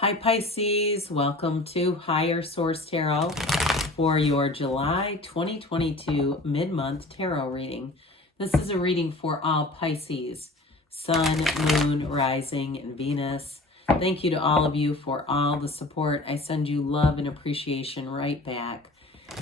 Hi Pisces, welcome to Higher Source Tarot for your July 2022 mid-month tarot reading. This is a reading for all Pisces, Sun, Moon, Rising, and Venus. Thank you to all of you for all the support. I send you love and appreciation right back.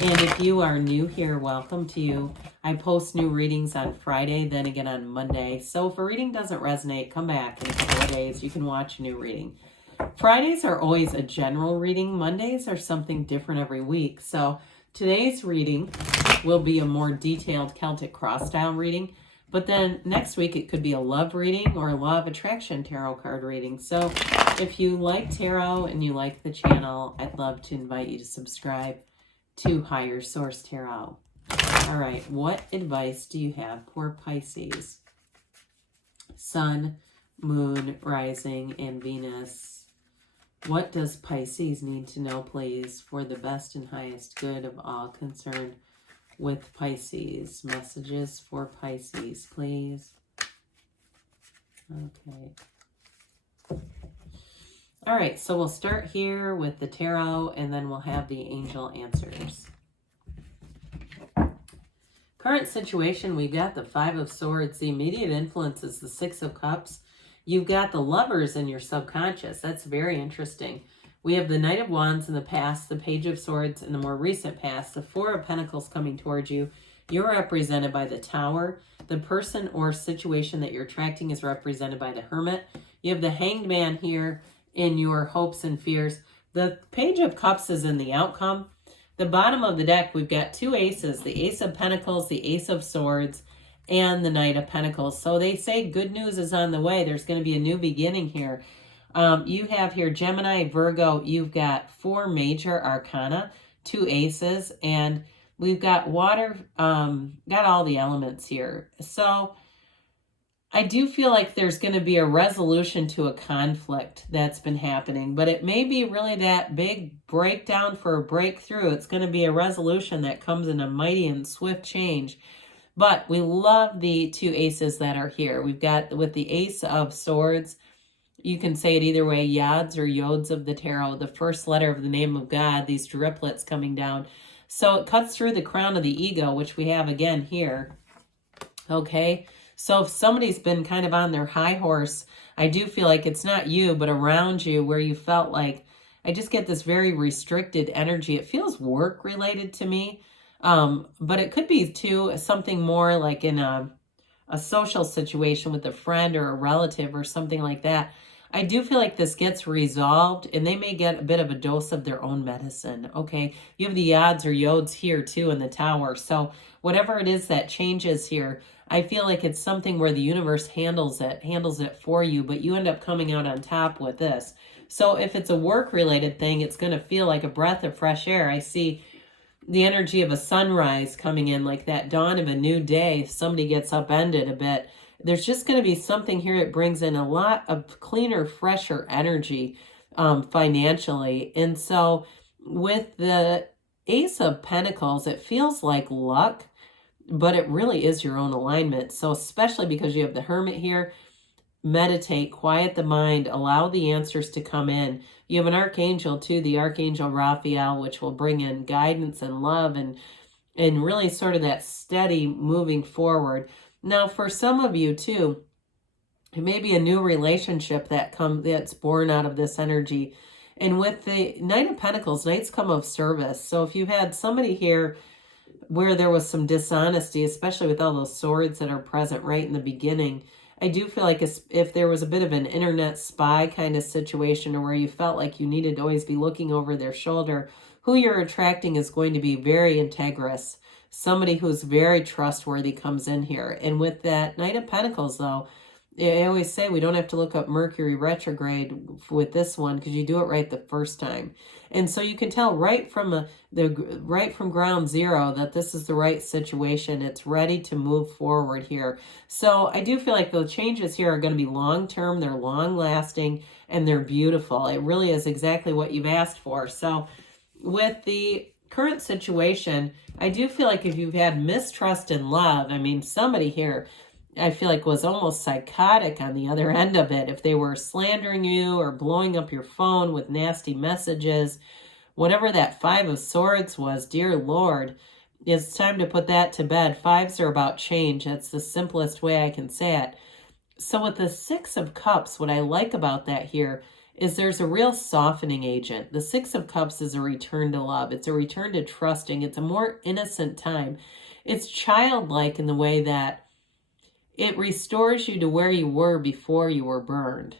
And if you are new here, welcome to you. I post new readings on Friday, then again on Monday. So if a reading doesn't resonate, come back in a couple of days. You can watch a new reading. Fridays are always a general reading. Mondays are something different every week. So today's reading will be a more detailed Celtic cross style reading. But then next week it could be a love reading or a law of attraction tarot card reading. So if you like tarot and you like the channel, I'd love to invite you to subscribe to Higher Source Tarot. All right, what advice do you have for Pisces? Sun, Moon, Rising, and Venus. What does Pisces need to know, please, for the best and highest good of all concerned with Pisces? Messages for Pisces, please. Okay. All right, so we'll start here with the tarot, and then we'll have the angel answers. Current situation, we've got the Five of Swords. The immediate influence is the Six of Cups. You've got the Lovers in your subconscious. That's very interesting. We have the Knight of Wands in the past, the Page of Swords in the more recent past, the Four of Pentacles coming towards you. You're represented by the Tower. The person or situation that you're attracting is represented by the Hermit. You have the Hanged Man here in your hopes and fears. The Page of Cups is in the outcome. The bottom of the deck, we've got two aces, the Ace of Pentacles, the Ace of Swords, and the Knight of Pentacles. So they say good news is on the way. There's going to be a new beginning here. You have here Gemini, Virgo. You've got four major arcana, two aces, and we've got water, got all the elements here. So I do feel like there's going to be a resolution to a conflict that's been happening, but it may be really that big breakdown for a breakthrough. It's going to be a resolution that comes in a mighty and swift change. But we love the two aces that are here. We've got with the Ace of Swords, you can say it either way, Yods or Yods of the tarot, the first letter of the name of God, these driplets coming down. So it cuts through the crown of the ego, which we have again here. Okay, so if somebody's been kind of on their high horse, I do feel like it's not you, but around you where you felt like, I just get this very restricted energy. It feels work related to me. But it could be too something more like in a social situation with a friend or a relative or something like that. I do feel like this gets resolved and they may get a bit of a dose of their own medicine. Okay. You have the Yods or Yods here too in the Tower. So whatever it is that changes here, I feel like it's something where the universe handles it for you, but you end up coming out on top with this. So if it's a work related thing, it's going to feel like a breath of fresh air. I see the energy of a sunrise coming in, like that dawn of a new day. If somebody gets upended a bit, there's just going to be something here that brings in a lot of cleaner, fresher energy financially. And so with the Ace of Pentacles, it feels like luck, but it really is your own alignment. So especially because you have the Hermit here, meditate, quiet the mind, allow the answers to come in. You have an archangel too, the Archangel Raphael, which will bring in guidance and love and really sort of that steady moving forward. Now, for some of you too, it may be a new relationship that's born out of this energy. And with the Knight of Pentacles, Knights come of service. So if you had somebody here where there was some dishonesty, especially with all those swords that are present right in the beginning, I do feel like if there was a bit of an internet spy kind of situation or where you felt like you needed to always be looking over their shoulder, who you're attracting is going to be very integrous. Somebody who's very trustworthy comes in here. And with that Knight of Pentacles, though, I always say we don't have to look up Mercury retrograde with this one because you do it right the first time. And so you can tell right from ground zero that this is the right situation. It's ready to move forward here. So I do feel like the changes here are going to be long-term, they're long-lasting, and they're beautiful. It really is exactly what you've asked for. So with the current situation, I do feel like if you've had mistrust in love, I mean, somebody here, I feel like was almost psychotic on the other end of it. If they were slandering you or blowing up your phone with nasty messages, whatever that Five of Swords was, dear Lord, it's time to put that to bed. Fives are about change. That's the simplest way I can say it. So with the Six of Cups, what I like about that here is there's a real softening agent. The Six of Cups is a return to love. It's a return to trusting. It's a more innocent time. It's childlike in the way that it restores you to where you were before you were burned.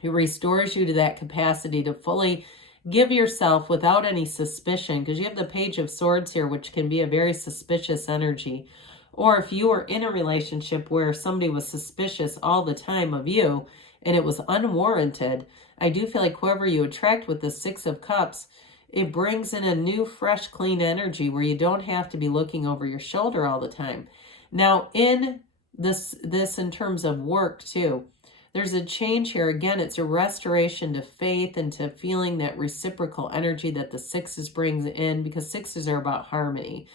It restores you to that capacity to fully give yourself without any suspicion, because you have the Page of Swords here, which can be a very suspicious energy. Or if you were in a relationship where somebody was suspicious all the time of you and it was unwarranted, I do feel like whoever you attract with the Six of Cups, it brings in a new, fresh, clean energy where you don't have to be looking over your shoulder all the time. Now, in this in terms of work too, there's a change here. Again, it's a restoration to faith and to feeling that reciprocal energy that the sixes brings in, because sixes are about harmony.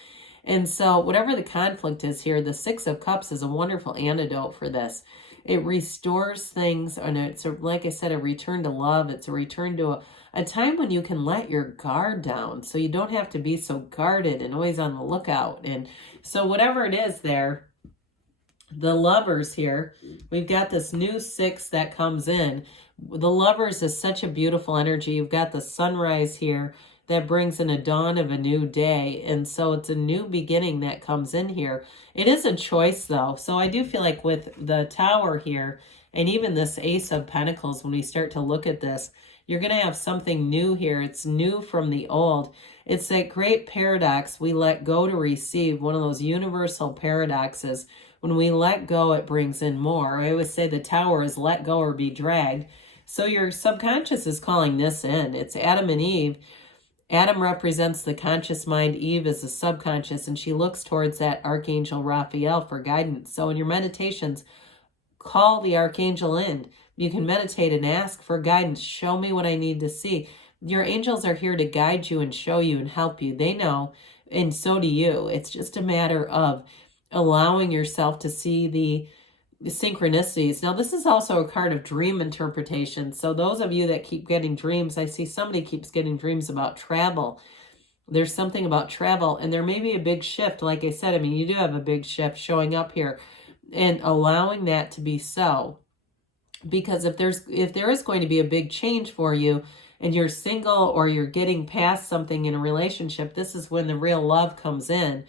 And so whatever the conflict is here, the Six of Cups is a wonderful antidote for this. It restores things, and it's, like I said, a return to love. It's a return to a time when you can let your guard down, so you don't have to be so guarded and always on the lookout. And so whatever it is there, the Lovers here, we've got this new six that comes in. The Lovers is such a beautiful energy. You've got the sunrise here that brings in a dawn of a new day. And so it's a new beginning that comes in here. It is a choice though. So I do feel like with the Tower here, and even this Ace of Pentacles, when we start to look at this, you're going to have something new here. It's new from the old. It's that great paradox. We let go to receive, one of those universal paradoxes. When we let go, it brings in more. I always say the Tower is let go or be dragged. So your subconscious is calling this in. It's Adam and Eve. Adam represents the conscious mind. Eve is the subconscious, and she looks towards that Archangel Raphael for guidance. So in your meditations, call the Archangel in. You can meditate and ask for guidance. Show me what I need to see. Your angels are here to guide you and show you and help you. They know, and so do you. It's just a matter of allowing yourself to see the synchronicities. Now, this is also a card of dream interpretation. So those of you that keep getting dreams, I see somebody keeps getting dreams about travel. There's something about travel, and there may be a big shift. Like I said, I mean, you do have a big shift showing up here, and allowing that to be so. Because if there is going to be a big change for you, and you're single or you're getting past something in a relationship, this is when the real love comes in.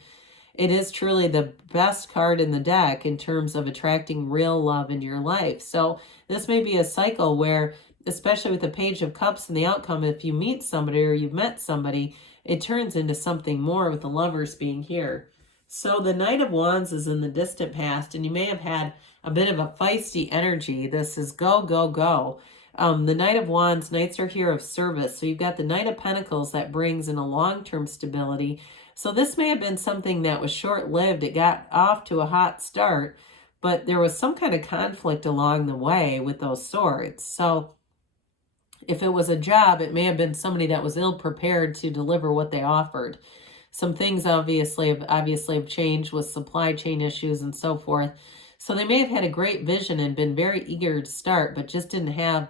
It is truly the best card in the deck in terms of attracting real love into your life. So this may be a cycle where, especially with the Page of Cups and the outcome, if you meet somebody or you've met somebody, it turns into something more with the Lovers being here. So the Knight of Wands is in the distant past, and you may have had a bit of a feisty energy. This is go, go, go. The Knight of Wands, Knights are here of service. So you've got the Knight of Pentacles that brings in a long-term stability. So this may have been something that was short-lived. It got off to a hot start, but there was some kind of conflict along the way with those swords. So if it was a job, it may have been somebody that was ill-prepared to deliver what they offered. Some things obviously have changed with supply chain issues and so forth. So they may have had a great vision and been very eager to start, but just didn't have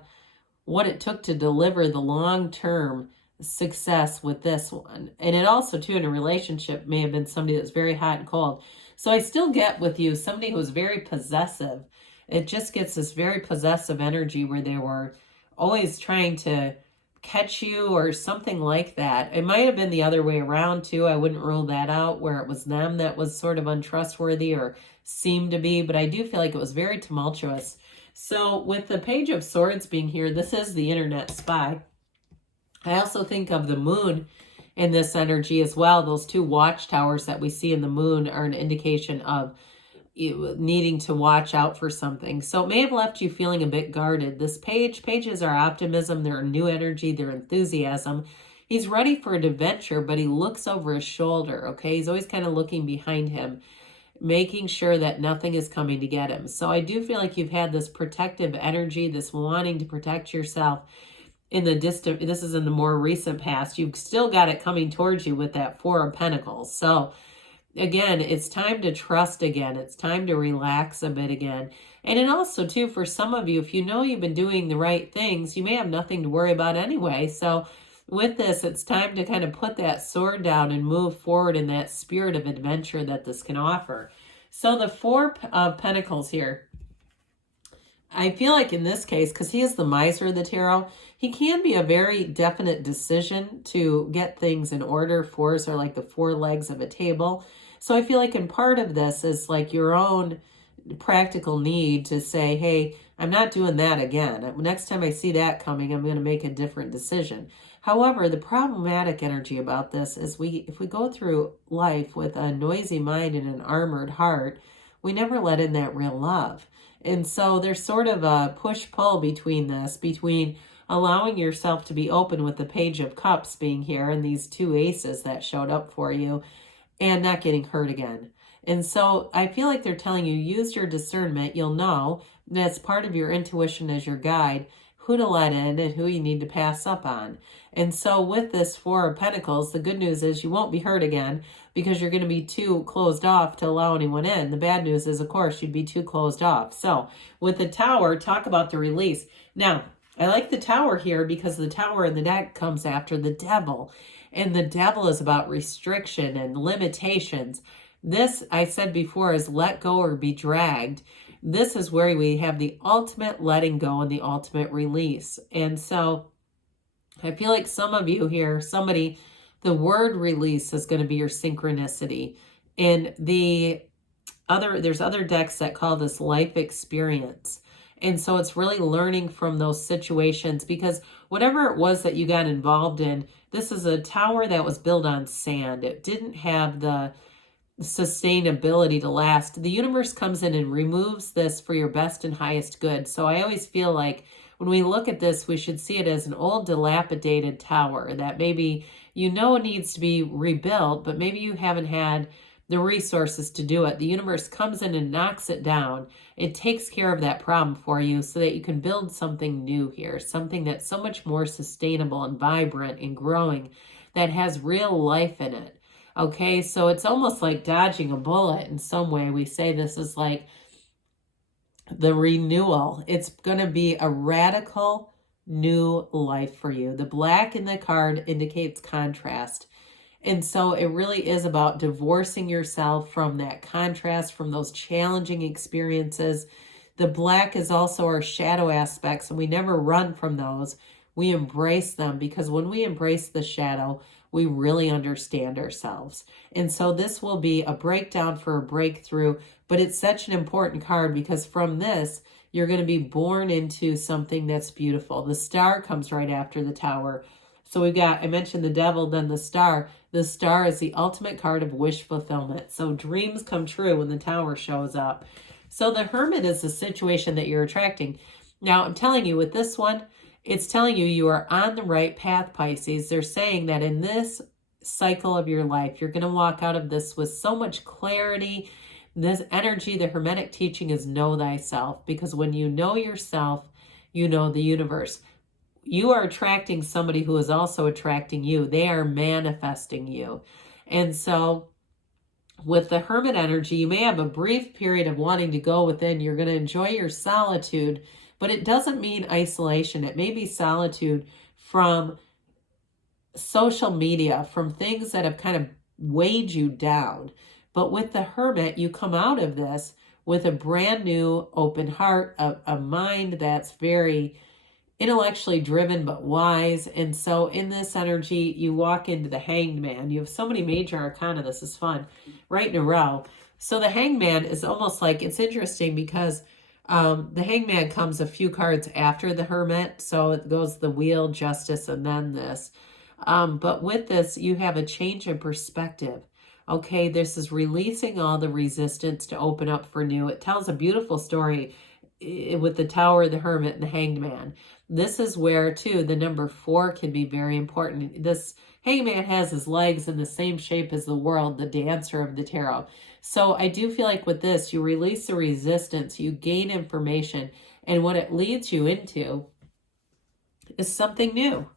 what it took to deliver the long-term success with this one. And it also, too, in a relationship, may have been somebody that's very hot and cold. So I still get with you somebody who's very possessive. It just gets this very possessive energy where they were always trying to catch you or something like that. It might have been the other way around, too. I wouldn't rule that out, where it was them that was sort of untrustworthy or seemed to be. But I do feel like it was very tumultuous. So with the Page of Swords being here, this is the internet spy. I also think of the moon in this energy as well. Those two watchtowers that we see in the moon are an indication of you needing to watch out for something. So it may have left you feeling a bit guarded. This pages are optimism, they're new energy, they're enthusiasm. He's ready for an adventure, but he looks over his shoulder, okay? He's always kind of looking behind him, making sure that nothing is coming to get him. So I do feel like you've had this protective energy, this wanting to protect yourself in the distant, this is in the more recent past. You've still got it coming towards you with that Four of Pentacles. So again, it's time to trust again. It's time to relax a bit again. And then also, too, for some of you, if you know you've been doing the right things, you may have nothing to worry about anyway. So with this, it's time to kind of put that sword down and move forward in that spirit of adventure that this can offer. So the Four of Pentacles here, I feel like in this case, because he is the miser of the tarot, he can be a very definite decision to get things in order. Fours are like the four legs of a table. So I feel like in part of this is like your own practical need to say, hey, I'm not doing that again. Next time I see that coming, I'm going to make a different decision. However, the problematic energy about this is if we go through life with a noisy mind and an armored heart, we never let in that real love. And so there's sort of a push-pull between this, between allowing yourself to be open with the Page of Cups being here and these two aces that showed up for you, and not getting hurt again. And so I feel like they're telling you, use your discernment. You'll know that's part of your intuition as your guide, who to let in and who you need to pass up on. And so with this Four of Pentacles, the good news is you won't be hurt again because you're going to be too closed off to allow anyone in. The bad news is, of course, you'd be too closed off. So with the Tower, talk about the release. Now, I like the Tower here because the Tower in the deck comes after the Devil. And the Devil is about restriction and limitations. This, I said before, is let go or be dragged. This is where we have the ultimate letting go and the ultimate release. And so I feel like some of you here, the word release is going to be your synchronicity. And there's other decks that call this life experience. And so it's really learning from those situations, because whatever it was that you got involved in, this is a tower that was built on sand. It didn't have the sustainability to last. The universe comes in and removes this for your best and highest good. So I always feel like when we look at this, we should see it as an old dilapidated tower that maybe needs to be rebuilt, but maybe you haven't had the resources to do it. The universe comes in and knocks it down. It takes care of that problem for you so that you can build something new here, something that's so much more sustainable and vibrant and growing, that has real life in it. Okay, so it's almost like dodging a bullet in some way. We say this is like the renewal. It's going to be a radical new life for you. The black in the card indicates contrast. And so it really is about divorcing yourself from that contrast, from those challenging experiences. The black is also our shadow aspects, and we never run from those. We embrace them, because when we embrace the shadow, we really understand ourselves. And so this will be a breakdown for a breakthrough, but it's such an important card because from this, you're going to be born into something that's beautiful. The Star comes right after the Tower. So we've got, I mentioned the Devil, then the Star. The Star is the ultimate card of wish fulfillment. So dreams come true when the Tower shows up. So the Hermit is the situation that you're attracting. Now, I'm telling you, with this one, it's telling you you are on the right path, Pisces. They're saying that in this cycle of your life, you're going to walk out of this with so much clarity. This energy, the Hermetic teaching is know thyself, because when you know yourself, you know the universe. You are attracting somebody who is also attracting you. They are manifesting you. And so with the Hermit energy, you may have a brief period of wanting to go within. You're going to enjoy your solitude, but it doesn't mean isolation. It may be solitude from social media, from things that have kind of weighed you down. But with the Hermit, you come out of this with a brand new open heart, a mind that's very intellectually driven but wise. And so in this energy, you walk into the Hanged Man. You have so many major arcana. This is fun, right in a row. So the Hanged Man is almost like, it's interesting because the Hanged Man comes a few cards after the Hermit. So it goes the Wheel, Justice, and then this. But with this, you have a change in perspective. Okay, this is releasing all the resistance to open up for new. It tells a beautiful story with the Tower, the Hermit, and the Hanged Man. This is where, too, the number 4 can be very important. This Hanged Man has his legs in the same shape as the world, the dancer of the tarot. So I do feel like with this, you release the resistance, you gain information, and what it leads you into is something new.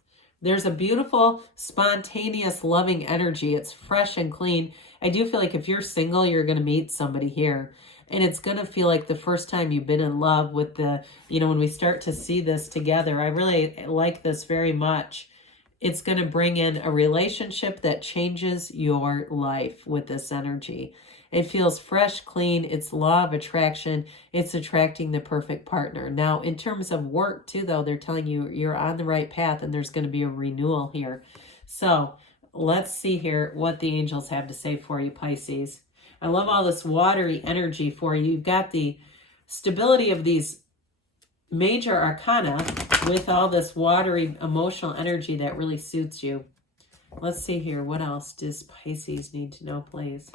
There's a beautiful, spontaneous, loving energy. It's fresh and clean. I do feel like if you're single, you're going to meet somebody here. And it's going to feel like the first time you've been in love with the, when we start to see this together. I really like this very much. It's going to bring in a relationship that changes your life with this energy. It feels fresh, clean. It's law of attraction. It's attracting the perfect partner. Now, in terms of work too, though, they're telling you you're on the right path and there's going to be a renewal here. So let's see here what the angels have to say for you, Pisces. I love all this watery energy for you. You've got the stability of these major arcana with all this watery emotional energy that really suits you. Let's see here. What else does Pisces need to know, please?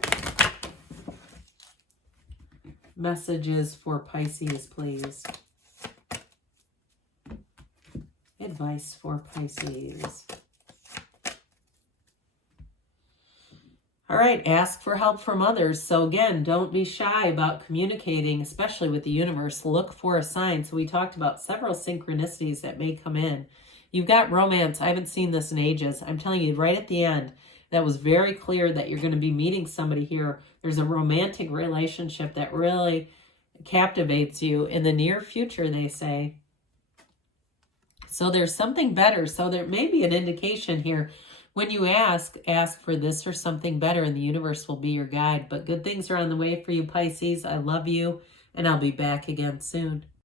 Messages for Pisces, please. Advice for Pisces. All right, ask for help from others. So again, don't be shy about communicating, especially with the universe. Look for a sign. So we talked about several synchronicities that may come in. You've got romance. I haven't seen this in ages. I'm telling you, right at the end, that was very clear that you're going to be meeting somebody here. There's a romantic relationship that really captivates you in the near future, they say. So there's something better. So there may be an indication here. When you ask for this or something better, and the universe will be your guide. But good things are on the way for you, Pisces. I love you, and I'll be back again soon.